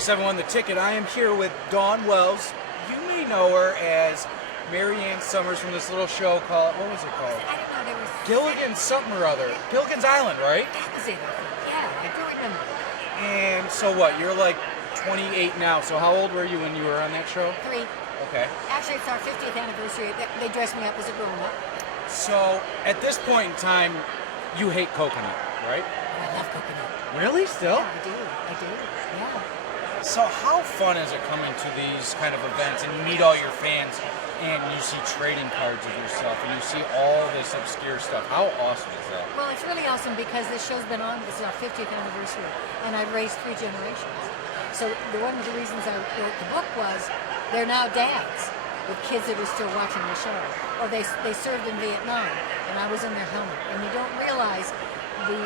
97.1 The Ticket. I am here with Dawn Wells. You may know her as Marianne Summers from this little show called, what was it called? I don't know, there was... Gilligan something or other. Gilligan's Island, right? That was it, yeah, I do remember. And so what, you're like 28 now, so how old were you when you were on that show? 3. Okay. Actually, it's our 50th anniversary. They dressed me up as a grown-up. So, at this point in time, you hate coconut, right? Oh, I love coconut. Really? Still? Yeah, I do, yeah. So how fun is it coming to these kind of events and you meet all your fans and you see trading cards of yourself and you see all this obscure stuff? How awesome is that? Well, it's really awesome because this show's been on, this is our 50th anniversary, and I've raised 3 generations. So one of the reasons I wrote the book was they're now dads with kids that are still watching the show. Or they served in Vietnam and I was in their helmet. And you don't realize the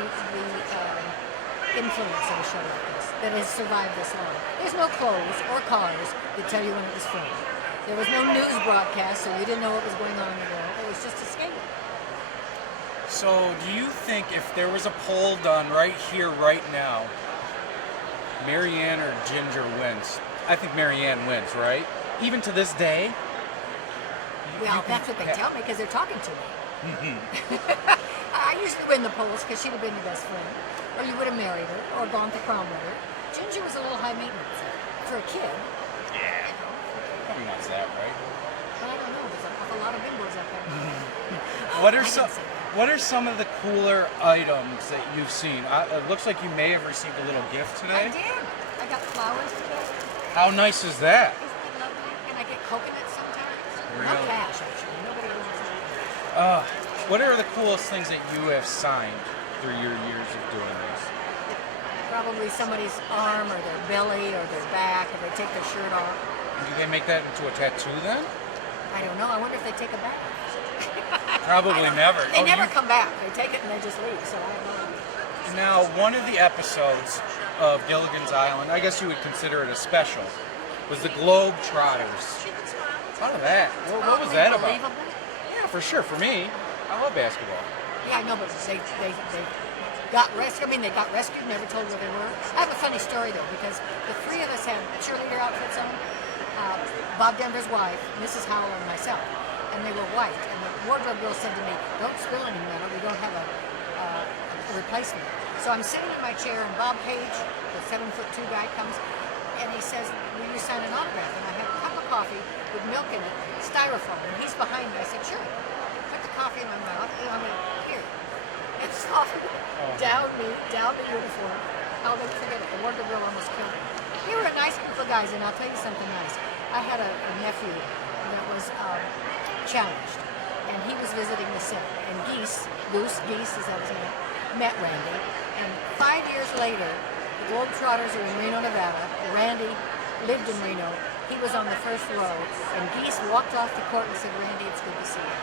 influence of a show like this that has survived this long. There's no clothes or cars that tell you when it was filmed. There was no news broadcast, so you didn't know what was going on in the world. It was just a skate. So do you think if there was a poll done right here, right now, Marianne or Ginger wins? I think Marianne wins, right? Even to this day? Well, that's what they tell me because they're talking to me. Mm-hmm. I usually win the polls because she'd have been your best friend. Or you would have married her or gone to prom with her. Ginger was a little high maintenance for a kid. Yeah. Probably not that, right? But I don't know. There's a lot of bimbos out there. What are some of the cooler items that you've seen? It looks like you may have received a little gift today. I did. I got flowers today. How nice is that? Isn't it lovely? And I get coconuts sometimes. Really? Not cash, actually. Nobody owns it. What are the coolest things that you have signed through your years of doing this? Probably somebody's arm or their belly or their back, or they take their shirt off. Do they make that into a tattoo then? I don't know. I wonder if they take it back. Probably never. They never come back. They take it and they just leave. So I don't know. Now, one of the episodes of Gilligan's Island, I guess you would consider it a special, was the Globe Trotters. How about that? What was that about? Unbelievable. Yeah, for sure. For me, I love basketball. Yeah, I know, but they got rescued. I mean, they got rescued, never told where they were. I have a funny story, though, because the 3 of us had cheerleader outfits on. Bob Denver's wife, Mrs. Howell, and myself. And they were white. And the wardrobe girl said to me, "Don't spill any metal. We don't have a replacement." So I'm sitting in my chair, and Bob Page, the 7'2" guy, comes, and he says, "Will you sign an autograph?" And I have a cup of coffee with milk in it, styrofoam. And he's behind me. I said, "Sure." Put the coffee in my mouth, and I went, "Here." And softened down the uniform. I'll never forget it. The wardrobe girl almost killed me. They were a nice group of guys, and I'll tell you something nice. I had a nephew that was challenged, and he was visiting the set. And Geese is that his name, met Randy. And 5 years later, the Globetrotters are in Reno, Nevada. Randy lived in Reno. He was on the first row, and Geese walked off the court and said, "Randy, it's good to see you."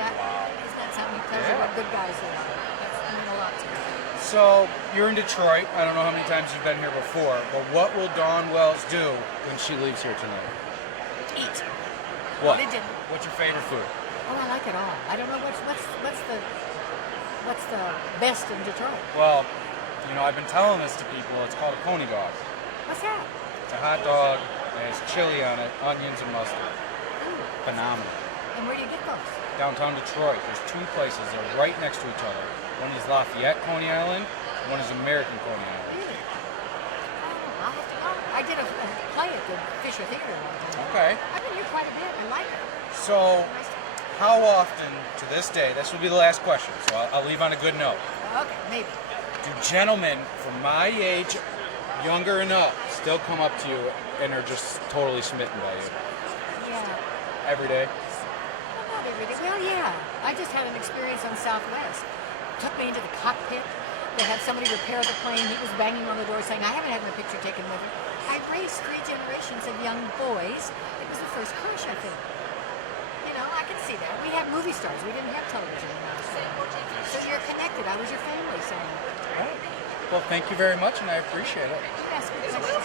Isn't that something? It tells you what good guys they are. That's mean a lot to me. So, you're in Detroit. I don't know how many times you've been here before, but what will Dawn Wells do when she leaves here tonight? Eat. What? What did you? What's your favorite food? Oh, I like it all. I don't know what's the best in Detroit. Well, I've been telling this to people. It's called a coney dog. What's that? It's a hot dog. It has chili on it, onions and mustard. Ooh. Phenomenal. And where do you get those? Downtown Detroit. There's 2 places. They're right next to each other. One is Lafayette Coney Island. One is American Coney Island. Really? Oh, I'll have to go. I did a play at the Fisher Theater one time. Okay. I've been here quite a bit. I like it. So, how often, to this day, this will be the last question, so I'll leave on a good note. Okay, maybe. Do gentlemen from my age, younger and up, still come up to you and are just totally smitten by you? Yeah. Every day? Well, not every day. Well, yeah. I just had an experience on Southwest. Took me into the cockpit. They had somebody repair the plane. He was banging on the door saying, "I haven't had my picture taken with her." I raised 3 generations of young boys. It was the first crush, I think. I can see that. We had movie stars. We didn't have television. So you're connected. I was your family, so. Well, thank you very much, and I appreciate it. You ask good questions.